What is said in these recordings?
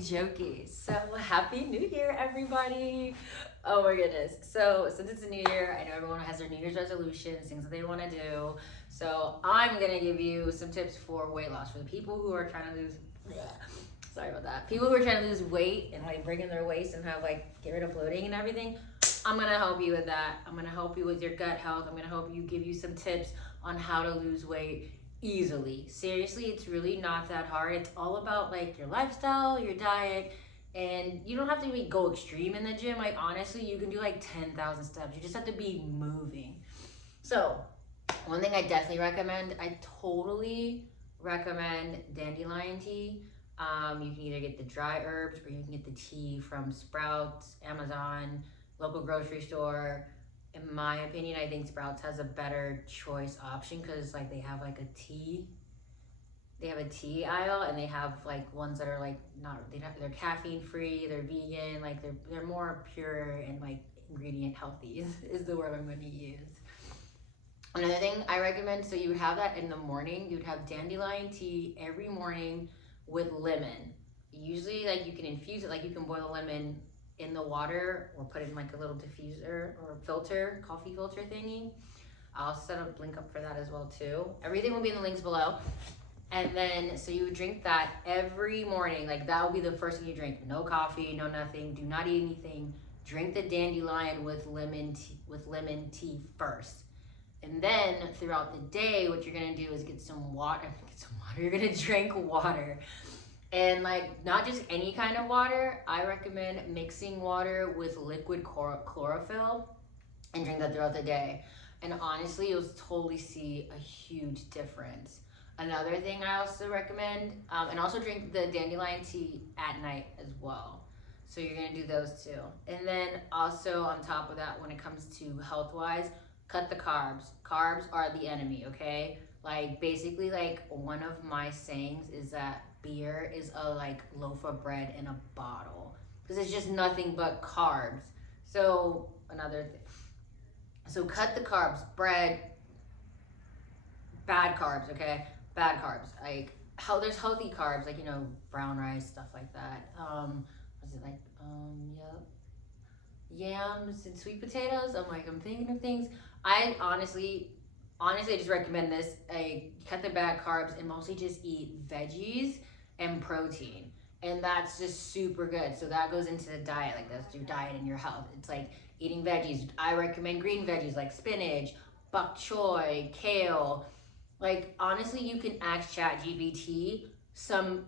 Jokey. So happy New Year, everybody. Oh my goodness. So since it's a new year, I know everyone has their New Year's resolutions, things that they want to do. So I'm gonna give you some tips for weight loss for the people who are trying to lose. Sorry about that. People who are trying to lose weight and like bring in their waist and have like get rid of bloating and everything. I'm gonna help you with that. I'm gonna help you with your gut health. I'm gonna help you give you some tips on how to lose weight easily. Seriously, it's really not that hard. It's all about like your lifestyle, your diet, and you don't have to go extreme in the gym. Like honestly, you can do like 10,000 steps. You just have to be moving. So, one thing I definitely recommend, I totally recommend dandelion tea. You can either get the dry herbs or you can get the tea from Sprouts, Amazon, local grocery store. In my opinion, I think Sprouts has a better choice option because like they have a tea aisle and they have like ones that are like not they're caffeine free, they're vegan, like they're more pure and like ingredient healthy is the word I'm going to use. Another thing I recommend, so you would have that in the morning. You would have dandelion tea every morning with lemon. Usually, like you can infuse it, like you can boil a lemon in the water or put it in like a little diffuser or filter, coffee filter thingy. I'll set a link up for that as well too. Everything will be in the links below. And then, so you would drink that every morning. Like that will be the first thing you drink. No coffee, no nothing. Do not eat anything. Drink the dandelion with lemon tea first. And then throughout the day, what you're gonna do is get some water. You're gonna drink water. And like not just any kind of water. I recommend mixing water with liquid chlorophyll and drink that throughout the day. And honestly, you'll totally see a huge difference. Another thing I also recommend, and also drink the dandelion tea at night as well. So you're gonna do those too. And then also on top of that, when it comes to health wise, cut the carbs. Carbs are the enemy, okay? Like basically like one of my sayings is that beer is a like loaf of bread in a bottle because it's just nothing but carbs. So another thing. So cut the carbs, bread, bad carbs, okay? Bad carbs. Like how there's healthy carbs, like brown rice, stuff like that. Was it like yep, yams and sweet potatoes? I'm thinking of things. I honestly, I just recommend this. I cut the bad carbs and mostly just eat veggies and protein. And that's just super good. So that goes into the diet. Like that's your diet and your health. It's like eating veggies. I recommend green veggies like spinach, bok choy, kale. Like honestly, you can ask Chat GPT some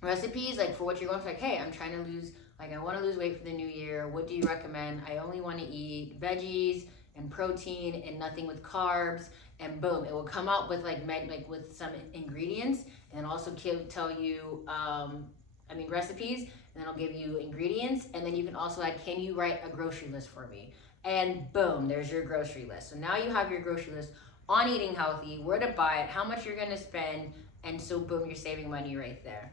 recipes like for what you're going for. Like, hey, I'm trying to lose, like I want to lose weight for the new year. What do you recommend? I only want to eat veggies and protein and nothing with carbs. And boom, it will come out with like with some ingredients, and also tell you recipes, and then it'll give you ingredients, and then you can also add, can you write a grocery list for me? And boom, there's your grocery list. So now you have your grocery list on eating healthy, where to buy it, how much you're gonna spend, and so boom, you're saving money right there.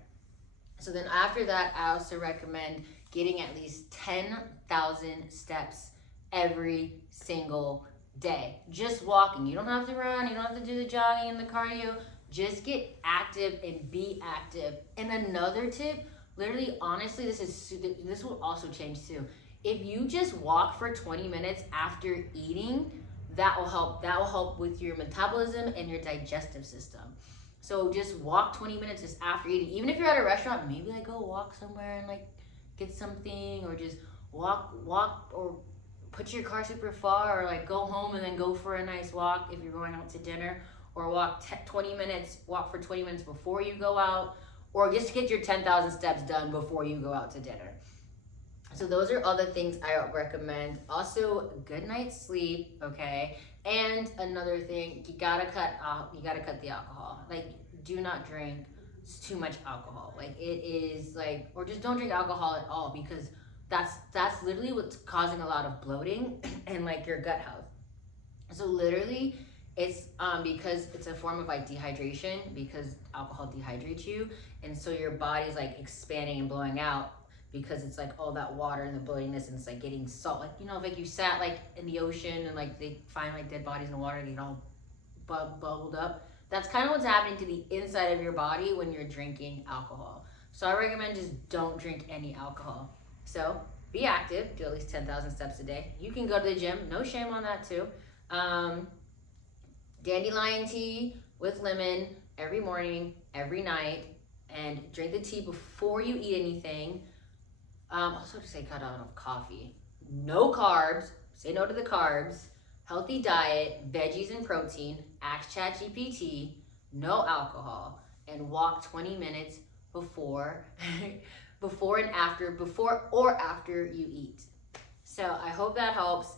So then after that, I also recommend getting at least 10,000 steps every single day. Just walking. You don't have to run, you don't have to do the jogging and the cardio. Just get active and be active. And another tip, literally, honestly, this will also change too. If you just walk for 20 minutes after eating, that will help. That will help with your metabolism and your digestive system. So just walk 20 minutes just after eating. Even if you're at a restaurant, maybe like go walk somewhere and like get something, or just walk or put your car super far, or like go home and then go for a nice walk if you're going out to dinner, or walk 20 minutes, walk for 20 minutes before you go out, or just get your 10,000 steps done before you go out to dinner. So those are other things I recommend. Also, good night's sleep, okay? And another thing, you gotta cut the alcohol. Like, do not drink too much alcohol. Like it is like, or just don't drink alcohol at all, because that's literally what's causing a lot of bloating and like your gut health. So literally, it's because it's a form of like dehydration, because alcohol dehydrates you, and so your body's like expanding and blowing out because it's like all that water and the bloatiness, and it's like getting salt. Like like you sat like in the ocean and like they find like dead bodies in the water and they get all bubbled up. That's kind of what's happening to the inside of your body when you're drinking alcohol. So I recommend just don't drink any alcohol. So be active, do at least 10,000 steps a day. You can go to the gym, no shame on that too. Dandelion tea with lemon every morning, every night, and drink the tea before you eat anything. Also, to say cut out of coffee. No carbs. Say no to the carbs. Healthy diet, veggies and protein. Ask ChatGPT. No alcohol, and walk 20 minutes before, before or after you eat. So I hope that helps.